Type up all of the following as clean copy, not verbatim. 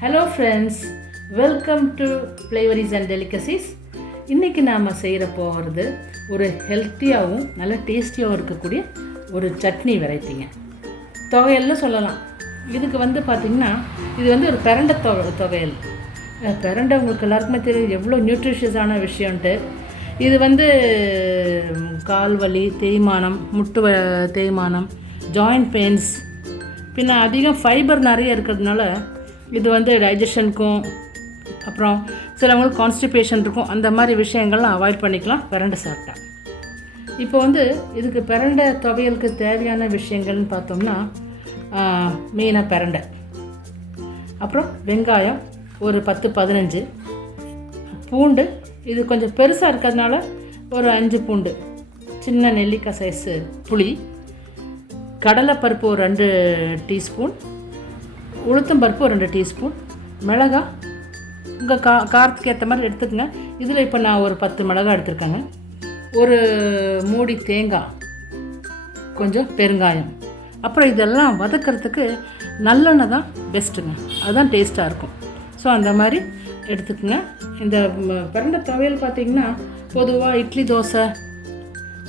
Hello friends, welcome to flavours and delicacies. இன்றைக்கி நாம் செய்கிற போகிறது ஒரு ஹெல்த்தியாகவும் நல்ல டேஸ்டியாகவும் இருக்கக்கூடிய ஒரு சட்னி வெரைட்டிங்க. துவையல்னு சொல்லலாம். இதுக்கு பார்த்திங்கன்னா இது ஒரு பிரண்டை துவையல். பிரண்டை உங்களுக்கு எல்லாருக்குமே தெரியும் எவ்வளோ நியூட்ரிஷியஸான விஷயம்ன்ட்டு. இது கால் வலி, தேய்மானம், முட்டு தேய்மானம், ஜாயிண்ட் பெயின்ஸ், பின்ன அதிகம் ஃபைபர் நிறைய இருக்கிறதுனால இது டைஜஷனுக்கும், அப்புறம் சிலவங்களுக்கு கான்ஸ்டிபேஷன் இருக்கும். அந்த மாதிரி விஷயங்கள்லாம் அவாய்ட் பண்ணிக்கலாம் பிரண்டை சாப்பிட்டா. இப்போ இதுக்கு பிரண்டை துவையலுக்கு தேவையான விஷயங்கள்னு பார்த்தோம்னா மெயினாக பிரண்டை, அப்புறம் வெங்காயம் ஒரு 10-15, பூண்டு இது கொஞ்சம் பெருசாக இருக்கிறதுனால ஒரு 5 பூண்டு, சின்ன நெல்லிக்காய் சைஸு புளி, கடலைப்பருப்பு ஒரு 2 டீஸ்பூன், உளுத்தம்பருப்பு ஒரு 2 டீஸ்பூன், மிளகாய் உங்கள் காரத்துக்கு ஏற்ற மாதிரி எடுத்துக்கோங்க. இதில் இப்போ நான் ஒரு 10 மிளகாய் எடுத்துருக்கேங்க. ஒரு மூடி தேங்காய், கொஞ்சம் பெருங்காயம். அப்புறம் இதெல்லாம் வதக்கிறதுக்கு நல்லெண்ணெய் தான் பெஸ்ட்டுங்க, அதுதான் டேஸ்ட்டாக இருக்கும். ஸோ அந்த மாதிரி எடுத்துக்கோங்க. இந்த பிரண்டை துவையல் பார்த்திங்கன்னா பொதுவாக இட்லி, தோசை,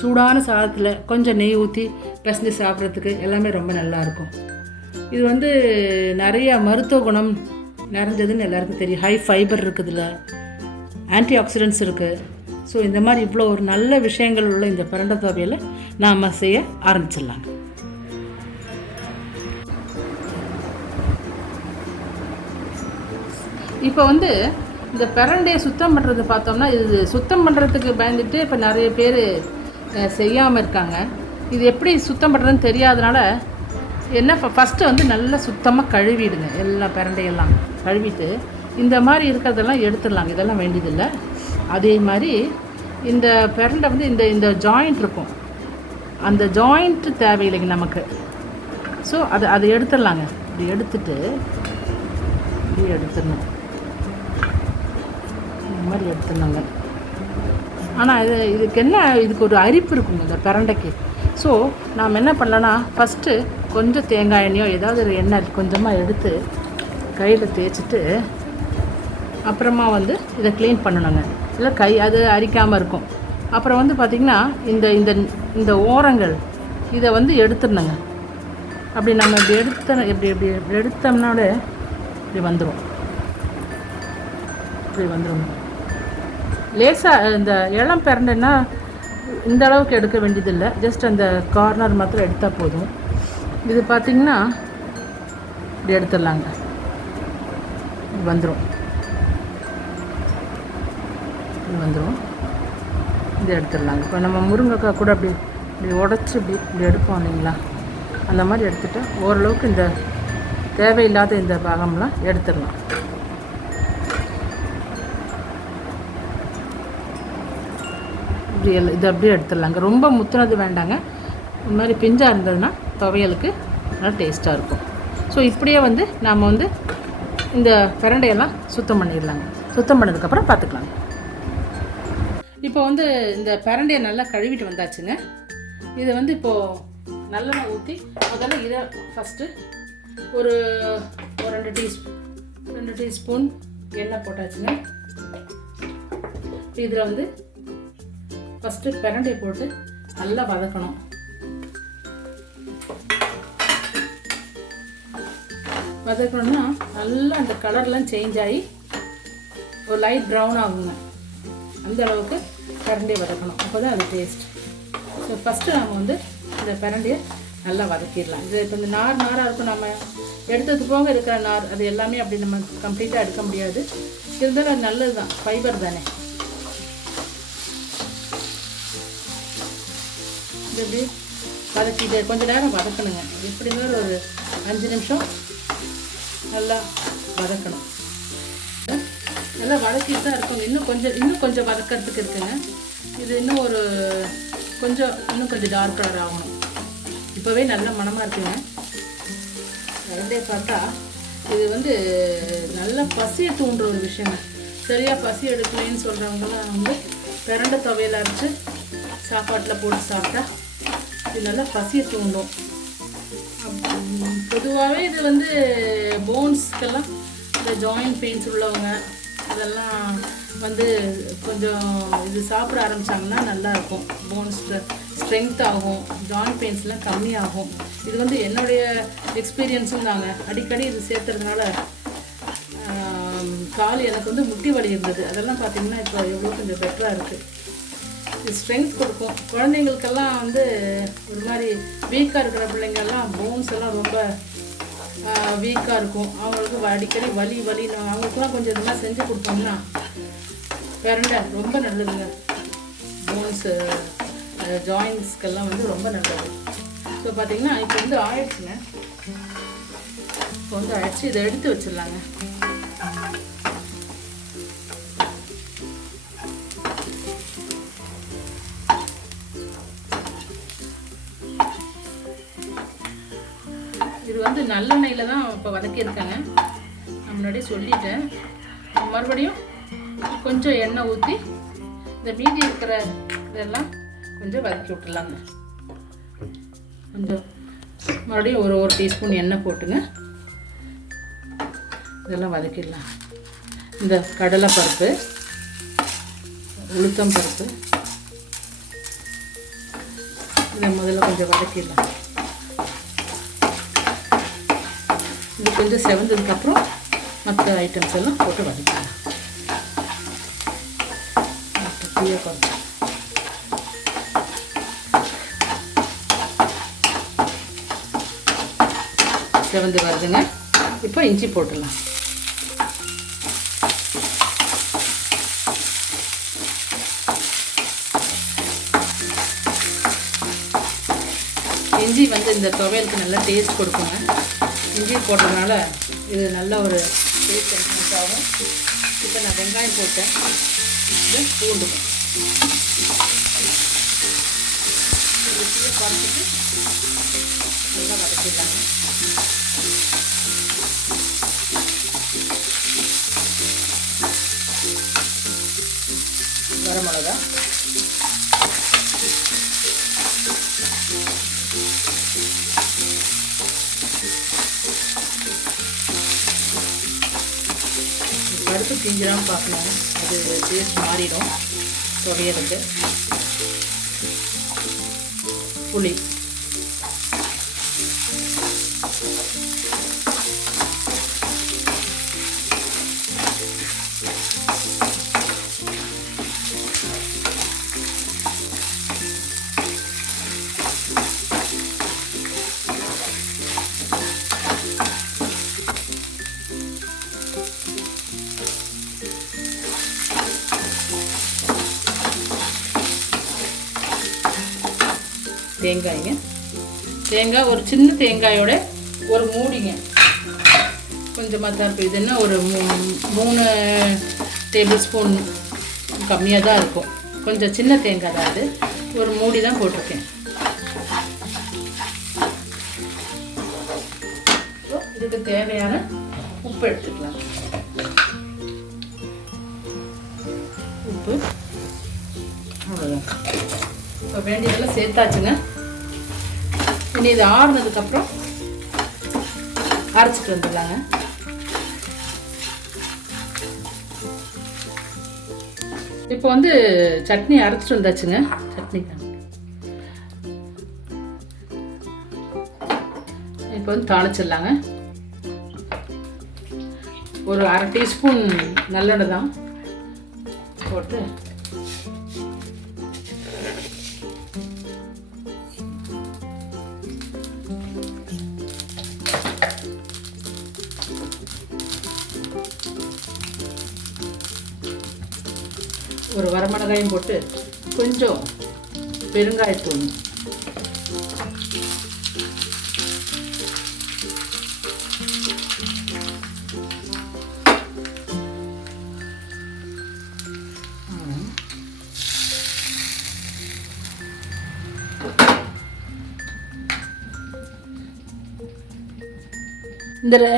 சூடான சாதத்தில் கொஞ்சம் நெய் ஊற்றி பிசைஞ்சு சாப்பிட்றதுக்கு எல்லாமே ரொம்ப நல்லாயிருக்கும். இது நிறைய மருத்துவ குணம் நிறைஞ்சதுன்னு எல்லாருக்கும் தெரியும். ஹை ஃபைபர் இருக்குதுல, ஆன்டி ஆக்சிடென்ட்ஸ் இருக்குது. ஸோ இந்த மாதிரி இவ்வளோ ஒரு நல்ல விஷயங்கள் உள்ள இந்த பிரண்டை துவையலை நாம் செய்ய ஆரம்பிச்சிடலாங்க. இப்போ இந்த பிரண்டையை சுத்தம் பண்ணுறது பார்த்தோம்னா, இது சுத்தம் பண்ணுறதுக்கு பயந்துட்டு இப்போ நிறைய பேர் செய்யாமல் இருக்காங்க. இது எப்படி சுத்தம் பண்ணுறதுன்னு தெரியாதனால என்ன, ஃபஸ்ட்டு நல்லா சுத்தமாக கழுவிடுங்க. எல்லா பிரண்டையெல்லாம் கழுவிட்டு இந்த மாதிரி இருக்கிறதெல்லாம் எடுத்துடலாங்க. இதெல்லாம் வேண்டியதில்லை. அதே மாதிரி இந்த பிரண்டை இந்த இந்த ஜாயிண்ட் இருக்கும், அந்த ஜாயிண்ட்டு தேவையில்லைங்க நமக்கு. ஸோ அதை எடுத்துடலாங்க. இப்படி எடுத்துட்டு இப்படி எடுத்துடணும், இந்த மாதிரி எடுத்துடணுங்க. ஆனால் இதுக்கு என்ன, இதுக்கு ஒரு அரிப்பு இருக்குங்க இந்த பிரண்டைக்கு. ஸோ நாம் என்ன பண்ணலான்னா, ஃபஸ்ட்டு கொஞ்சம் தேங்காய் எண்ணெயோ ஏதாவது ஒரு எண்ணெய் கொஞ்சமாக எடுத்து கையில் தேய்ச்சிட்டு அப்புறமா இதை க்ளீன் பண்ணணுங்க. இல்லை அது அரிக்காமல் இருக்கும். அப்புறம் பார்த்திங்கன்னா இந்த இந்த இந்த ஓரங்கள் இதை எடுத்துடணுங்க. அப்படி நம்ம இப்படி இப்படி எடுத்தோம்னாலே இப்படி வந்துடும். இப்படி வந்துடும். லேசாக இந்த இளம் பிரண்டைன்னா இந்த அளவுக்கு எடுக்க வேண்டியதில்லை. ஜஸ்ட் அந்த கார்னர் மாத்திரம் எடுத்தால் போதும். இது பார்த்திங்கன்னா இப்படி எடுத்துடலாங்க. வந்துடும், வந்துடும். இது எடுத்துடலாங்க. இப்போ நம்ம முருங்கைக்காய் கூட இப்படி உடச்சி இப்படி எடுப்போம் இல்லைங்களா, அந்த மாதிரி எடுத்துகிட்டு ஓரளவுக்கு இந்த தேவையில்லாத இந்த பாகம்லாம் எடுத்துடலாம். இது அப்படியே எடுத்துடலாங்க. ரொம்ப முத்துனது வேண்டாங்க. இந்த மாதிரி பிஞ்சாக இருந்ததுன்னா துவையலுக்கு நல்லா டேஸ்ட்டாக இருக்கும். ஸோ இப்படியே நாம் இந்த பிரண்டையெல்லாம் சுத்தம் பண்ணிடலாங்க. சுத்தம் பண்ணதுக்கப்புறம் பார்த்துக்கலாங்க. இப்போ இந்த பிரண்டையை நல்லா கழுவிட்டு வந்தாச்சுங்க. இதை இப்போது நல்லெண்ணெய் ஊற்றி முதல்ல இதை ஃபஸ்ட்டு ஒரு 2 டீஸ்பூன் எண்ணெய் போட்டாச்சுங்க. இதில் ஃபஸ்ட்டு பிரண்டையை போட்டு நல்லா வதக்கணும். வதக்கணும்னா நல்லா அந்த கலர்லாம் சேஞ்ச் ஆகி ஒரு லைட் ப்ரௌன் ஆகுங்க. அந்த அளவுக்கு பிரண்டையை வதக்கணும். அப்போ தான் அது டேஸ்ட். ஸோ ஃபஸ்ட்டு நம்ம இந்த பிரண்டையை நல்லா வதக்கிடலாம். இது இப்போ இந்த நாராக இருக்கும், நம்ம எடுத்தது போக இருக்கிற நார் அது எல்லாமே அப்படி நம்ம கம்ப்ளீட்டாக எடுக்க முடியாது. இருந்தாலும் அது நல்லது தான், ஃபைபர் தானே. இப்படி வதக்கிட்டு கொஞ்சம் நேரம் வதக்கணுங்க. எப்படின்னு ஒரு 5 நிமிஷம் நல்லா வதக்கணும். நல்லா வதக்கிட்டு தான் இருக்கணும். இன்னும் கொஞ்சம் வதக்கிறதுக்கு இருக்குங்க. இது இன்னும் கொஞ்சம் டார்க் கலர் ஆகணும். இப்போவே நல்ல மணமாக இருக்குங்க. ரெண்டே பார்த்தா இது நல்ல பசியை தூண்டுற ஒரு விஷயங்க. சரியாக பசி எடுக்கலைன்னு சொல்கிறவங்களாம் பிரண்டை துவையல் அரைச்சி சாப்பாட்டில் போட்டு சாப்பிட்டா இது நல்லா பசியை தூண்டும். பொதுவாகவே இது போன்ஸ்க்கெல்லாம் இந்த ஜாயிண்ட் பெயின்ஸ் உள்ளவங்க அதெல்லாம் வந்து கொஞ்சம் இது சாப்பிட ஆரம்பித்தாங்கன்னா நல்லாயிருக்கும். போன்ஸ் ஸ்ட்ரென்த் ஆகும், ஜாயிண்ட் பெயின்ஸ்லாம் கம்மியாகும். இது வந்து என்னுடைய எக்ஸ்பீரியன்ஸும் தாங்க. அடிக்கடி இது சேர்த்துறதுனால கால் எனக்கு வந்து முட்டி வலி இருந்தது, அதெல்லாம் பார்த்திங்கன்னா இப்போ எவ்வளோ கொஞ்சம் பெட்டராக இருக்குது. இது ஸ்ட்ரென்த் கொடுக்கும். குழந்தைங்களுக்கெல்லாம் வந்து ஒரு மாதிரி வீக்காக இருக்கிற பிள்ளைங்கள்லாம் போன்ஸ் எல்லாம் ரொம்ப வீக்காக இருக்கும். அவங்களுக்கு அடிக்கடி வலின்னு அவங்களுக்குலாம் கொஞ்சம் இதெல்லாம் செஞ்சு கொடுத்தோம்னா பிரண்டை ரொம்ப நல்லதுங்க. போன்ஸு ஜாயின்ஸ்க்கெல்லாம் வந்து ரொம்ப நல்லது. ஸோ பார்த்திங்கன்னா இப்போ வந்து ஆயிடுச்சுங்க. இப்போ வந்து ஆயிடுச்சு. இதை எடுத்து வச்சிடலாங்க. இது வந்து நல்லெண்ணெயில் தான் இப்போ வதக்கியிருக்காங்க. நான் முன்னாடியே சொல்லிட்டேன். மறுபடியும் கொஞ்சம் எண்ணெய் ஊற்றி இந்த மீதி இருக்கிற இதெல்லாம் கொஞ்சம் வதக்கி விட்டுலாங்க. கொஞ்சம் மறுபடியும் ஒரு டீஸ்பூன் எண்ணெய் போட்டுங்க. இதெல்லாம் வதக்கிடலாம். இந்த கடலைப்பருப்பு, உளுத்தம் பருப்பு இதை முதல்ல கொஞ்சம் வதக்கிடலாம். இது கொஞ்சம் செவந்ததுக்கப்புறம் மற்ற ஐட்டம்ஸ் எல்லாம் போட்டு வதக்கிடலாம். கொஞ்சம் செவந்து வருதுங்க. இப்போ இஞ்சி போட்டுடலாம். இஞ்சி வந்து இந்த துவையலுக்கு நல்லா டேஸ்ட் கொடுக்குங்க. இஞ்சி போட்டதுனால இது நல்ல ஒரு டேஸ்ட் என்ஹான்ஸ் ஆகும். இப்போ நான் வெங்காயம் போட்டேன். இது பூண்டு குறைச்சிட்டு நல்லா வதக்கிடலாங்க. வரமிளகா, பருப்பு கிஞ்சிடாமல் பார்க்கணும். அது டேஸ்ட் மாறிடும் துவையலுக்கு. புளி, தேங்காய்ங்க. தேங்காய் ஒரு சின்ன தேங்காயோட ஒரு மூடிங்க. கொஞ்சமாக தான் இருக்கும். இது என்ன ஒரு 3 டேபிள் ஸ்பூன் கம்மியாக தான் இருக்கும். கொஞ்சம் சின்ன தேங்காய் தான். அது ஒரு மூடி தான் போட்டிருக்கேன். இதுக்கு தேவையான உப்பு எடுத்துக்கலாம். உப்பு அவ்வளோதான். இப்போ வேண்டியதெல்லாம் சேர்த்தாச்சுங்க. இனி இது ஆறுனதுக்கப்புறம் அரைச்சிட்டு வந்துடலாங்க. இப்போ வந்து சட்னி அரைச்சிட்டு வந்தாச்சுங்க. சட்னி தான் இப்போ வந்து தாளிச்சிடலாங்க. ஒரு 1/2 டீஸ்பூன் நல்லெண்ணெய் தான் போட்டு ஒரு வரமிளகாயும் போட்டு கொஞ்சம் பெருங்காயத்தூள்,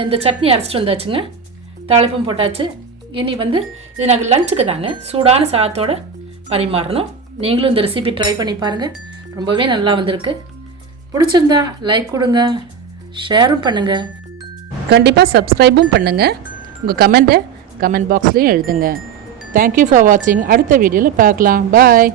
இந்த சட்னி அரைச்சிட்டு வந்தாச்சுங்க. தாளிப்பும் போட்டாச்சு. இனி வந்து இது நாங்கள் லஞ்சுக்கு தாங்க சூடான சாதத்தோடு பரிமாறணும். நீங்களும் இந்த ரெசிபி ட்ரை பண்ணி பாருங்கள். ரொம்பவே நல்லா வந்திருக்கு. பிடிச்சிருந்தா லைக் கொடுங்க, ஷேரும் பண்ணுங்கள், கண்டிப்பாக சப்ஸ்கிரைபும் பண்ணுங்கள். உங்கள் கமெண்ட்டை கமெண்ட் பாக்ஸ்லேயும் எழுதுங்க. தேங்க்யூ ஃபார் வாட்சிங். அடுத்த வீடியோவில் பார்க்கலாம். பாய்.